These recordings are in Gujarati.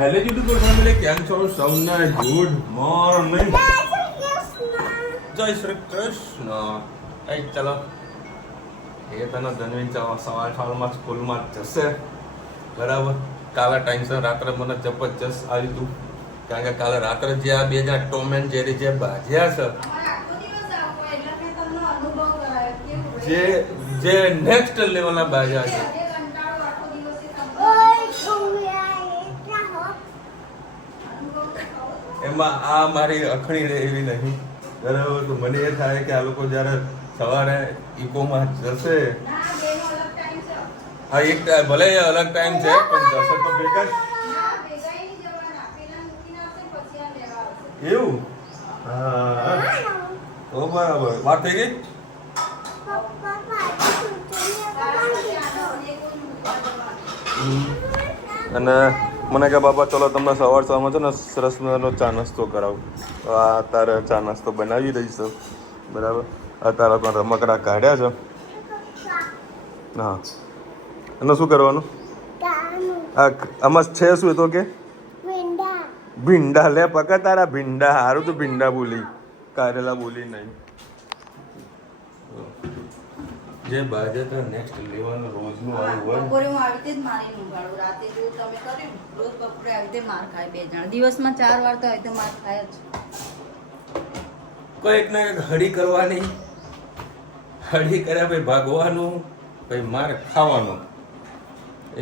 હેલો યુટ્યુબ ફેમિલી, કેમ છો સૌને? ગુડ મોર્નિંગ, જય શ્રી કૃષ્ણ. ચલો એ તને ધનવીન સવારમાં સ્કૂલમાં જશે, બરાબર. કાલે ટાઈમસર રાત્રે મને જબરજસ્ત આવ્યું હતું, કારણ કે કાલે રાત્રે જે આ બે જણા ટોમ એન્ડ જેરી જે બાજ્યા છે, જે નેક્સ્ટ લેવલના બાજ્યા છે. એમાં આ મારી અખણી રહે એવી નહીં, બરાબર. તો મને એ થાય કે આ લોકો જ્યારે સવારે ઇકોમાં જશે, હા એક ભલે અલગ ટાઈમ છે પણ જશે તો ભેગા જ. એવું? હા તો બરાબર. વાત થઈ ગઈ. અને મને કે બાપા ચલો તમને સવારમાં છે ને સરસ મજાનો ચા નાસ્તો કરાવું. તો આ અત્યારે ચા નાસ્તો બનાવી રહી છે, બરાબર. અત્યારે પણ રમકડા કાઢ્યા છે. હા, એનું શું કરવાનું? આમાં છે શું? તો કે ભીંડા. લે પકા તારા ભીંડા. સારું તો ભીંડા બોલી, કારેલા બોલી નહીં. જે બાજે તો નેક્સ્ટ લેવલનું રોજનું આવું હોય. બપોરે હું આવી રીતે જ મારી ઊંઘાડું. રાતે જેવું તમે કર્યું રોજ બપોરે આવી રીતે માર ખાય બે જણ. દિવસમાં 4 વાર તો આવી રીતે માર ખાય જ. કોઈક ને એક હળી કરવાની, હળી કર્યા પછી ભાગવાનું, પછી માર ખાવાનું.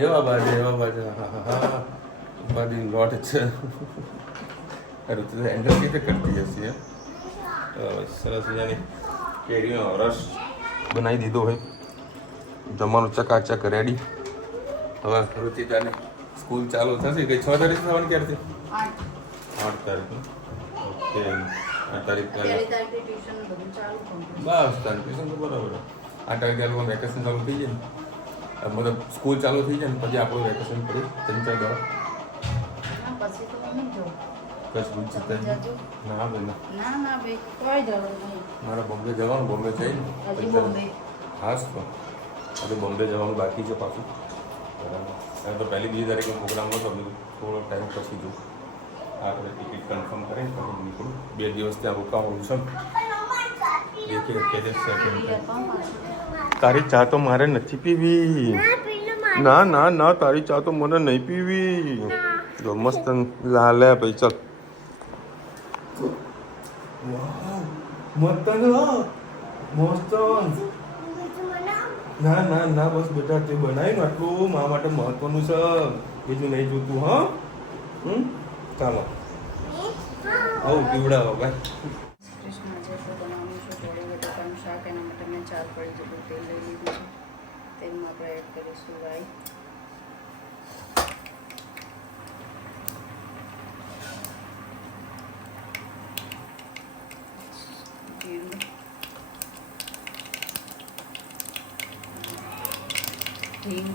એવા બાજે હા બધી લોટ છે. ઋતુ એન્ડર રીતે કરતી હશે. સરસ મજાની કેરીનો રસ બનાવી દીધો હોય, જમવાનું ચકાચક રેડી. હવે ઋતિકાને સ્કૂલ ચાલુ થશે. કઈ 6 તારીખ થવાની ક્યારથી? 8 તારીખ. ઓકે, 8 તારીખ પહેલી તારીખે ટ્યુશન બધું ચાલુ થયું. બસ તારી ટ્યુશન તો બરાબર. 8 તારીખે લોકો વેકેશન ચાલુ થઈ જાય ને, મતલબ સ્કૂલ ચાલુ થઈ જાય ને પછી આપણું વેકેશન પડી 3-4 દાડા. પછી તો મમ્મી જો કચ્છ ભુજ જતા ના બેન, ના બે કોઈ જરૂર નહીં. મારે બોમ્બે જવાનું. બોમ્બે જઈને હજી બોમ્બે હાસ તો આજે બોમ્બે જવાનું બાકી છે પાછું, બરાબર. તો પહેલી 2 તારીખે પ્રોગ્રામનો તો થોડો ટાઈમ પછી જો આપણે ટિકિટ કન્ફર્મ કરીને પછી નીકળું. 2 દિવસ ત્યાં રોકાવાનું છે ને. તારી ચા તો મારે નથી પીવી. ના ના ના, તારી ચા તો મને નહીં પીવી. જો મસ્ત લે ભાઈ, ચાલ. મસ્ત ના ના ના, બસ બેટા તે બનાવ્યું આટલું મારા માટે મહત્વનું છે, બીજું નહીં જોતું. હા ચાલો આવું પીવડાવો ભાઈ. કૃષ્ણ આજે આપણે બનાવવાનું છે ઢોળી બટાકાનું શાક. એના માટે મેં 4 પડી જેટલું તેલ લઈ લીધું છે. તેલમાં આપણે એડ કરીશું રાઈ, જીરું, હિંગ,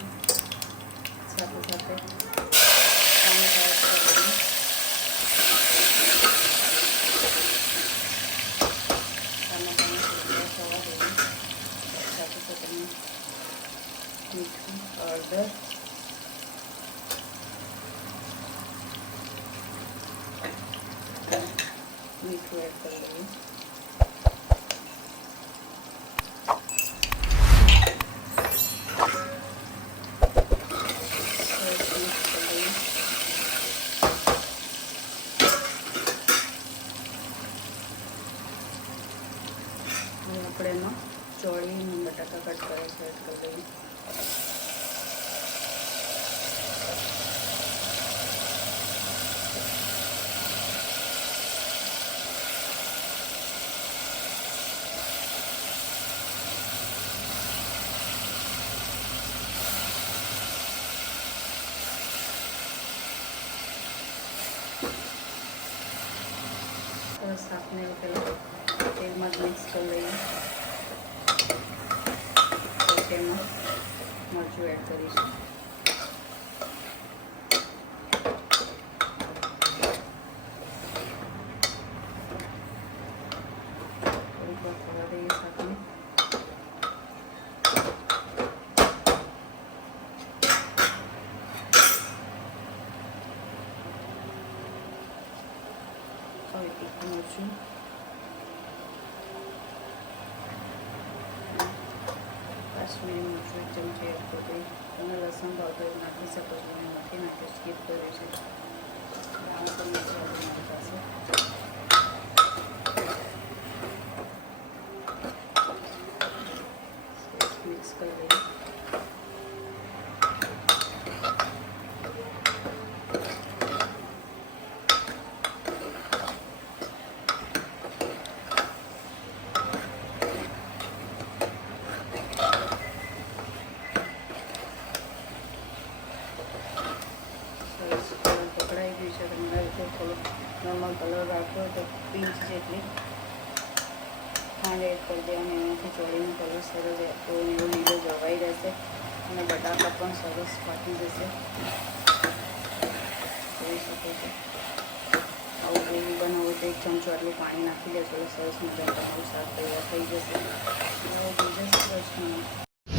સાથે સાથે ટામેટા એડ કરીશું. મીઠું, હળદર, મીઠું એડ કરી લઈએ. આપણે એમાં ચોળી અને બટાકા કટ કરે છે એડ કરી દઈએ. શાકને પહેલાં તેલમાં જ મિક્સ કરી લઈએ. પછી એમાં મરચું એડ કરીશું. થોડીક વાર થવા દઈએ શાકને. તીખું મરચું, કાશ્મીરી મરચું 1 ચમચી એડ કરી. તમે લસણ ભાવતો હોય નાખી શકો છો, મેં નથી નાખ્યું, સ્કીપ કર્યું છે. બ્રાઉન કલર છે મારી પાસે. મિક્સ કરી દઈએ. પકડાઈ ગયું છે. તમારે જો થોડો નોર્મલ કલર રાખવો તો પિંચ જેટલી ખાંડ એડ કરી દેવાની. એનાથી ચોળીનો કલર સરસ તો એવો લીલો જવાઈ રહેશે અને બટાકા પણ સરસ પાકી જશે. જોઈ શકો છો. આવું ગ્રેવી બનાવો તો 1 ચમચો આટલું પાણી નાખી દેશો એટલે સરસ મજાનું તમારું શાક તૈયાર થઈ જશે.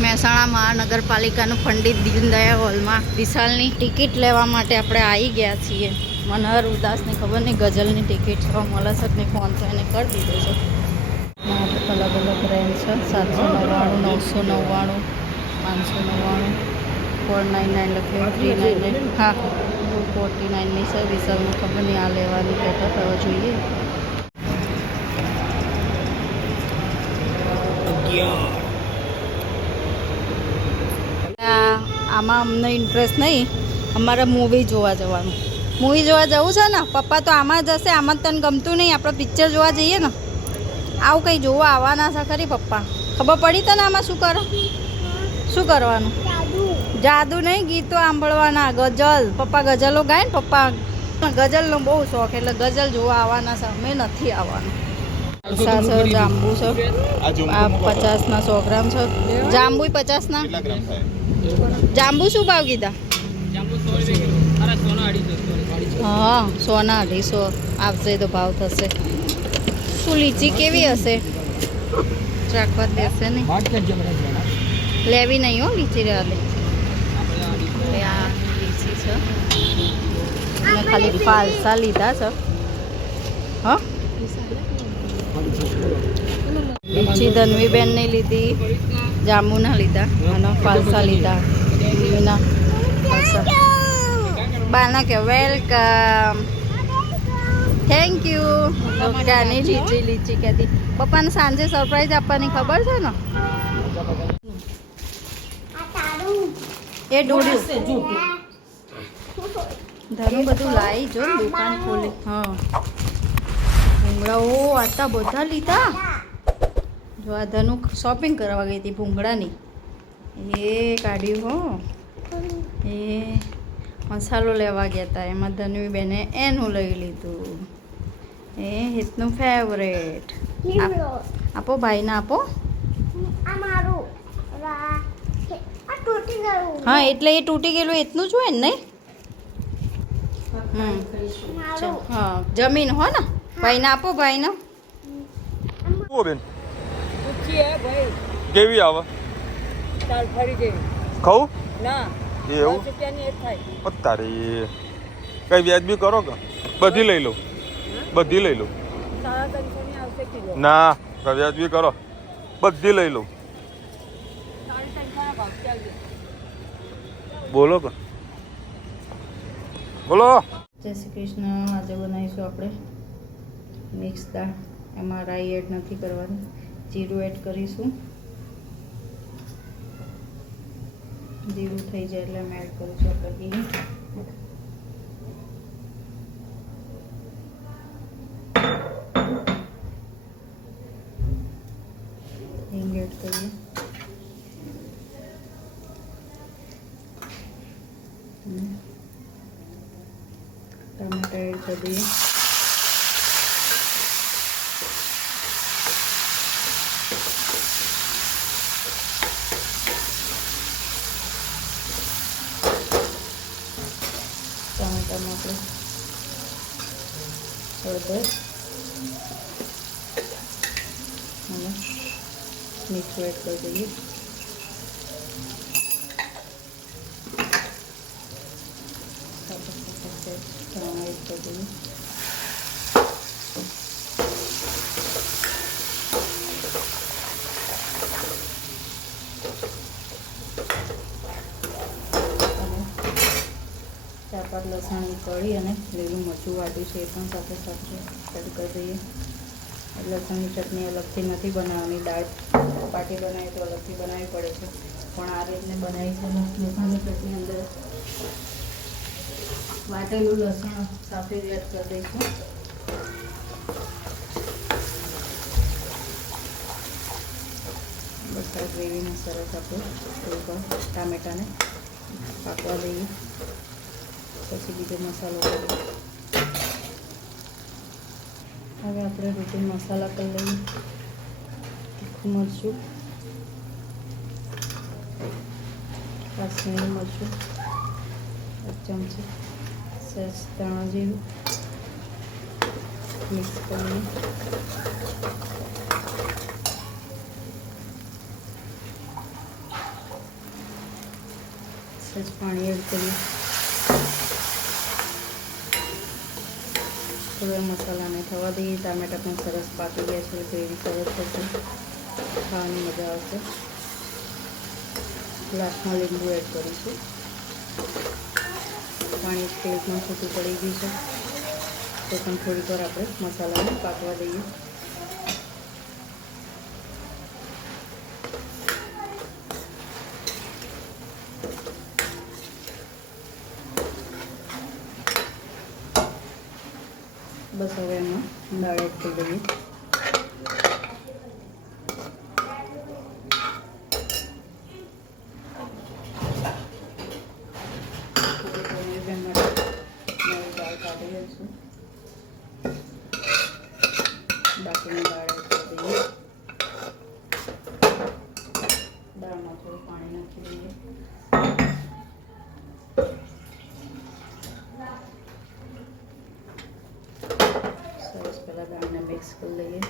મહેસાણા મહાનગરપાલિકાનું પંડિત દીનદયાળ હોલમાં વિશાલની ટિકિટ લેવા માટે આપણે આવી ગયા છીએ. મનહર ઉદાસની ખબર નહીં ગઝલની ટિકિટ છે, મળે છે ને ફોન તો એને કરી દીધો છે. અલગ અલગ રેન્જ છે. 799, 999, 599, 499 લખ્યું, 399. હા 249ની છે. વિશાલનું ખબર નહીં આ લેવાની કહેતા તો જોઈએ. આમાં અમને ઇન્ટરેસ્ટ નહીં. અમારે મૂવી જોવા જવાનું. મૂવી જોવા જવું છે ને પપ્પા તો આમાં જશે. આમાં તને ગમતું નહીં, આપણે પિક્ચર જોવા જઈએ ને. આવું કંઈ જોવા આવવાના છે ખરી પપ્પા? ખબર પડી તને આમાં શું કરો? શું કરવાનું? જાદુ નહીં, ગીતો સાંભળવાના, ગઝલ. પપ્પા ગઝલો ગાય ને. પપ્પા ગઝલનો બહુ શોખ એટલે ગઝલ જોવા આવવાના છે. અમે નથી આવવાનું. જાંબુ છે આ 50ના 100 ગ્રામ છે. જાંબુ 50ના. જાંબુ શું ભાવ કીધા? હા 100 આવશે તો ભાવ થશે. શું લીચી કેવી હશે? રાખવા દેશે નહીં. લેવી નહીં હો લીચી રહેવા દે. આ લીચી છે મેં ખાલી ફાલસા લીધા છે. હા લીચી ધનવીબેનને લીધી, જાંબુના લીધા અને ફાલસા લીધા. ના ફાલસા બાના કે વેલકમ, થેન્ક યુ. ક્યાંની લીચી કહેતી. પપ્પાને સાંજે સરપ્રાઈઝ આપવાની ખબર છે ને? એ ડોડ્યું ધનું બધું લાવી જો દુકાન ખોલી. હા ભૂંગળાઓ આટલા બધા લીધા. જો આ ધનુ શોપિંગ કરવા ગઈ હતી ભૂંગળાની. એ કાઢ્યું હો. એ મસાલો લેવા ગયા હતા એમાં ધનવી બેને એનું લઈ લીધું. એ હિતનું ફેવરેટ. આપો ભાઈને આપો. હા એટલે એ તૂટી ગયેલું એટલું જ હોય ને નહીં? હા જમીન હો ને ભાઈને આપો. ભાઈને બેન કેવી આવે? ખાવું એવું તારી કઈ વ્યાજબી કરો કે? બધી લઈ લો, બધી લઈ લો. ના વ્યાજબી કરો, બધી લઈ લો. બોલો કે બોલો. જય શ્રી કૃષ્ણ. આજે બનાવીશું આપણે મિક્સ દાળ. એમાં રાઈ એડ નથી કરવાની, જીરું એડ કરીશું. જીરું થઈ જાય એટલે એમ એડ કરીશું આપણે ઘી. હિંગ એડ કરીએ. ટમાટા એડ કરી દઈએ. ટમાટામાં આપણે હળદર અને મીઠું એડ કરી દઈએ. ધાણા એડ કરી દઈએ. 4-5 લસણની કળી અને લીલું મરચું વાટ્યું છે એ પણ સાથે સાથે એડ કરી દઈએ. લસણની ચટણી અલગથી નથી બનાવવાની, દાળ બાટી બનાવી તો અલગથી બનાવવી પડે છે, પણ આ રીતને બનાવી છે. લસણની ચટણી અંદર વાટેલું લસણ સાથે જ એડ કરી દઈશું. બસ આ ગ્રેવીને સરસ આપણે ટામેટાને પાકવા દઈએ. પછી બીજો મસાલો કરીએ. હવે આપણે રૂટીન મસાલા કરી લઈએ. તીખું મરચું, કાશ્મીરી મરચું 1 ચમચી, સહેજ ધાણા જીરું મિક્સ કરીએ. સહેજ પાણી એડ કરીએ. થોડા મસાલાને થવા દઈએ. ટામેટા પણ સરસ પાકી ગયા છે, ગ્રેવી સરસ થશે, ખાવાની મજા આવશે. લાસ્ટમાં લીંબુ એડ કરીશું. પાણી તેલ પણ છૂટું પડી ગયું છે, તો પણ થોડીક વાર આપણે મસાલાને પાકવા દઈએ. બસ હવે એમાં દાળ એડ કરી દઈએ. દાળ કાઢી લઈશું. બાકીની દાળ એડ કરી દઈએ. દાળમાં થોડું પાણી નાખી દઈએ. સરસ પહેલાં દાળને મિક્સ કરી લઈએ.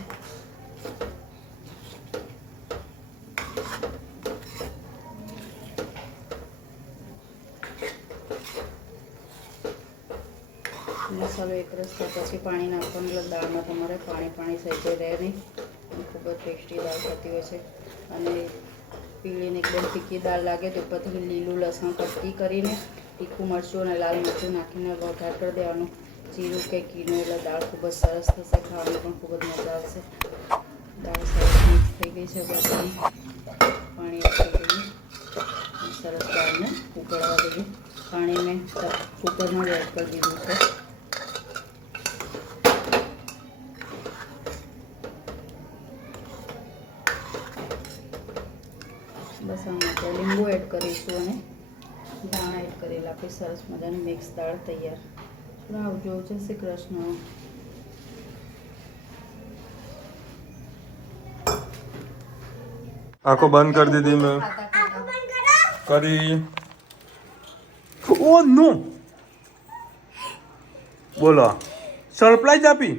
મસાલો એકરસ થયા પછી પાણી નાખવાનું, એટલે દાળમાં તમારે પાણી સહેજે રહે નહીં. ખૂબ જ ટેસ્ટી દાળ થતી હોય છે. અને પીળીને એકદમ તીખી દાળ લાગે તો ઉપરથી લીલું લસણ કટકી કરીને તીખું મરચું અને લાલ મરચું નાખીને વઘાર કરી દેવાનું. જીરું કે કીનું, એટલે દાળ ખૂબ જ સરસ થશે, ખાવાની પણ ખૂબ જ મજા આવશે. દાળ સરસ મિક્સ થઈ ગઈ છે. પછી પાણી એડ કરી દઈએ. સરસ દાળને ઉકળવા દઈએ. પાણી મેં કુકરમાં જ એડ કરી દીધું છે. બસ આમાં આપણે લીંબુ એડ કરીશું અને ધાણા એડ કરેલા આપણી સરસ મજાની મિક્સ દાળ તૈયાર. આવજો. જય શ્રી કૃષ્ણ. આંખો બંધ કરી દીધી મેં કરી. ઓ નો, બોલો સરપ્રાઈઝ આપી.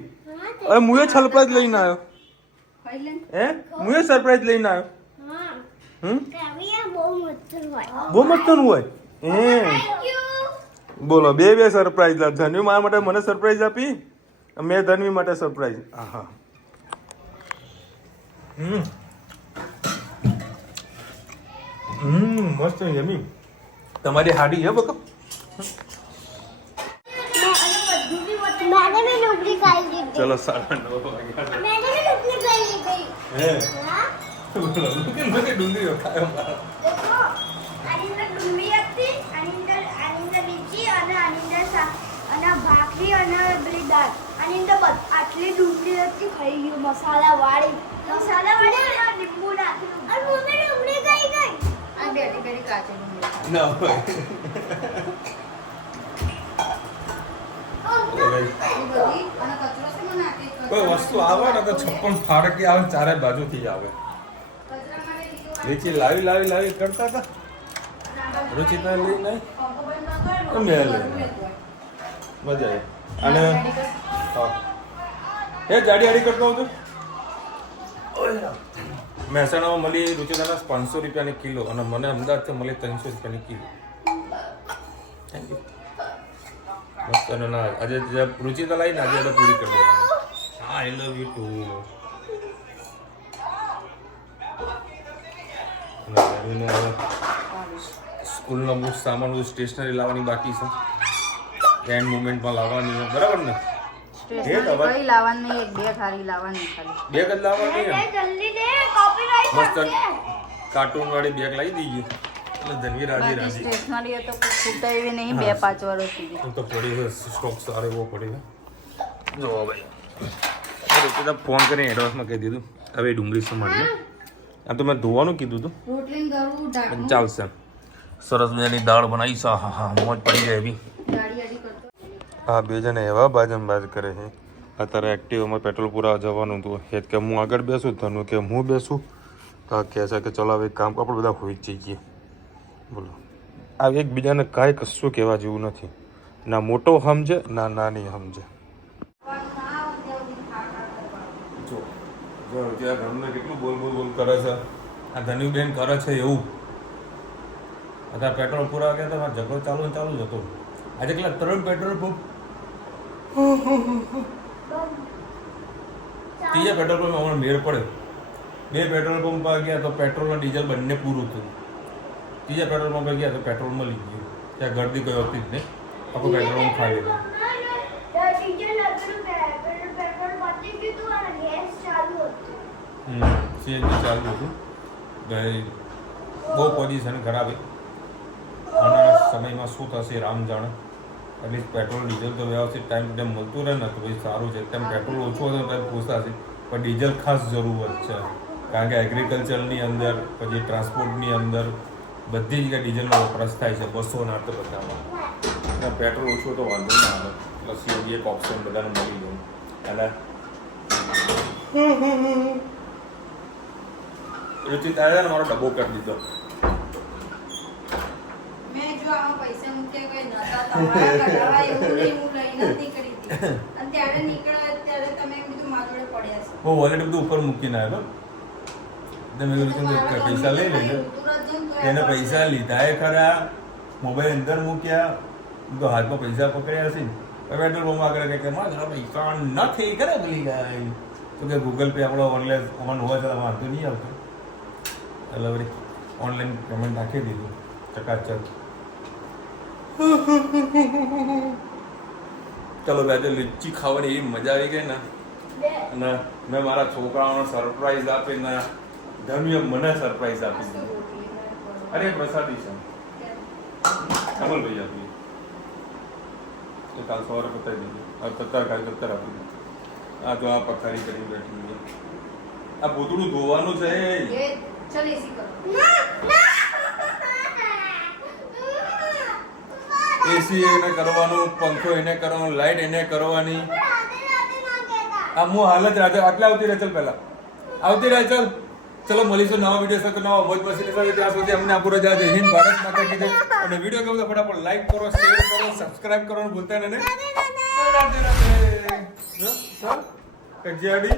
હવે હું એ સરપ્રાઈઝ લઈને આવ્યો. હે, હું એ સરપ્રાઈઝ લઈને આવ્યો. બહુ મસ્ત હોય. બોલો, બે સરપ્રાઈઝ. ધન્વી મારા માટે મને સરપ્રાઈઝ આપી, મેં ધન્વી માટે સરપ્રાઈઝ. હા. મસ્ત યમી. તમારી હાડી હે બકા. ચલો 9:30 હે ડુંગળી ખાયો. ભાખરી અને પેલી દાળ આની અંદર આટલી ડુંગળી હતી ખાઈ ગયું. મસાલા વાળી લીંબુ નાખ્યું. અને મમ્મી ડુંગળી કઈ ગઈ? આ બેરી કાચી ડુંગળી ના હોય. કોઈ વસ્તુ આવે ને તો 56 ફાડકી આવે, ચારે બાજુથી આવે. નીચે લાવી કરતા હતા. રુચિતા લઈ નહીં, મેં લઈ મજા આવી. અને એ જાડી કરતો હતો. મહેસાણામાં મળી રુચિતાના 500 રૂપિયાની કિલો, અને મને અમદાવાદથી મળી 300 રૂપિયાની કિલો. Thank you. મસ્ત. આજે રુચિતા લાવીને આજે આપણે પૂરી કરી દેવાની. હા, આઈ લવ યુ ટુ. સ્કૂલનો બુક સામાન સ્ટેશનરી લાવવાની બાકી છે. એન્ડ મુમેન્ટમાં લાવવાની હોય બરાબર ને સ્ટેશનરી કઈ લાવવાની નહીં, એક બે ખાલી લાવવાની ખાલી. બેગ જ લાવવાની દે એમ જલ્દી દે કોપીરાઈટ મસ્ત આવશે. કાર્ટૂન વાળી બેગ લાવી દઈએ એટલે ધનવી રાજી બાકી રાજી સ્ટેશનરી તો કોઈ ખૂટે એવી નહીં 2-5 વર્ષ સુધી. હું તો પડી છે સ્ટોક સારો એવો પડી છે જો ભાઈ એટલે તો ફોન કરીને એડવાન્સમાં કહી દીધું હવે ડુંગળી સમારી આ તો મેં ધોવાનું કીધું હતું રોટલી ગળું ઢાંકણું ચાલશે સરસ મજાની દાળ બનાવી છે હા હા મોજ પડી જાય એવી ગાડી આડી કરતો. આ બે જણા એવા બાજમ બાજ કરે છે અત્યારે એક્ટિવામાં પેટ્રોલ પૂરા જવાનું હતું હેત કે હું આગળ બેસું ધનું કે હું બેસું તો આ કહે છે કે ચલો હવે કામ આપણે બધા હોઈ જ જઈએ બોલો આ એકબીજાને કાંઈ કશું કહેવા જેવું નથી ના મોટો સમજે ના નાની સમજે જો જો ત્યાં ઘરને કેટલું બોલ બોલ બોલ કરે છે આ ધનુબેન કરે છે એવું અત્યારે પેટ્રોલ પૂરા ગયા તો ઝઘડો ચાલુ ને ચાલુ જ હતો આજે કેટલા 3 પેટ્રોલ પંપ ત્રીજા પેટ્રોલ પંપ હમણાં મેળ પડે 2 પેટ્રોલ પંપ પર ગયા તો પેટ્રોલ અને ડીઝલ બંને પૂરું થયું ત્રીજા પેટ્રોલ પંપ પર ગયા તો પેટ્રોલ મળી ગયું ત્યાં ગરદી કોઈ હોતી જ નહીં આખું પેટ્રોલ ખાઈ લીધું સીએનજી ચાલુ હતું ભાઈ બહુ પોઝિશન ખરાબ આવનારા સમયમાં શું થશે રામ જાણે એટલીસ્ટ પેટ્રોલ ડીઝલ તો વ્યવસ્થિત ટાઈમ ટુ ટાઈમ મળતું રહે ને તો ભાઈ સારું છે તેમ પેટ્રોલ ઓછું હોય તો પોસાશે પણ ડીઝલ ખાસ જરૂરત છે કારણ કે એગ્રીકલ્ચરની અંદર પછી ટ્રાન્સપોર્ટની અંદર બધી જગ્યાએ ડીઝલનો વપરાશ થાય છે બસોના તો બધામાં પેટ્રોલ ઓછું તો વાંધો ના આવે પ્લસ સીએનજી એક ઓપ્શન બધાને મળી જાય અને રુચિત આવ્યા ને મારો ડબ્બો કરી દીધો મેં જો આમાં પૈસા મૂક્યા કઈ નતા તમારા કઢાવા એવું નહીં હું લઈને જ નીકળી હતી અને ત્યારે નીકળ્યા ત્યારે તમે એમ કીધું મારા જોડે પડ્યા છે. હું વોલેટ બધું ઉપર મૂકીને આવ્યો તમે કીધું કે પૈસા લઈ લઈએ એને પૈસા લીધા એ ખરા મોબાઈલ અંદર મૂક્યા તો હાથમાં પૈસા પકડ્યા હશે ને પેટ્રોલ પંપ આગળ કે મારા પૈસા નથી કરે ભૂલી જાય તો કે ગૂગલ પે આપણો ઓનલાઈન ઓન હોવા છતાં વાંધો નહીં આવતો એટલે વળી ઓનલાઈન પેમેન્ટ નાખી દીધું ચકાચક ચલો આજે લીચી ખાવાની એવી મજા આવી ગઈ ને અને મેં મારા છોકરાઓને સરપ્રાઈઝ આપીને ધનુએ મને સરપ્રાઈઝ આપી દીધી અરે પ્રસાદી છે કમલ ભાઈ આપી એ કાલ સવારે પતાવી દીધી પત્તર કાલ પત્તર આપી દીધી આ તો આ પથારી કરી બેઠી આ ભૂતળું ધોવાનું છે ચલ એસી કરો. એસી એને કરવાનું પંખો એને કરવાનો લાઈટ એને કરવાની આ હું હાલ જ રાતે આટલા આવતી રહે ચલ પહેલા આવતી રહે ચલ ચલો મળીશું નવા વિડીયો સાથે નવા મોજ મસ્તી સાથે ત્યાં સુધી અમને આપું રજા દે હિન્દ ભારત માતા કી જય અને વિડીયો ગમે તો ફટાફટ લાઈક કરો શેર કરો સબસ્ક્રાઇબ કરવાનું ભૂલતા નહીં રાધે રાધે ચલ કજિયાડી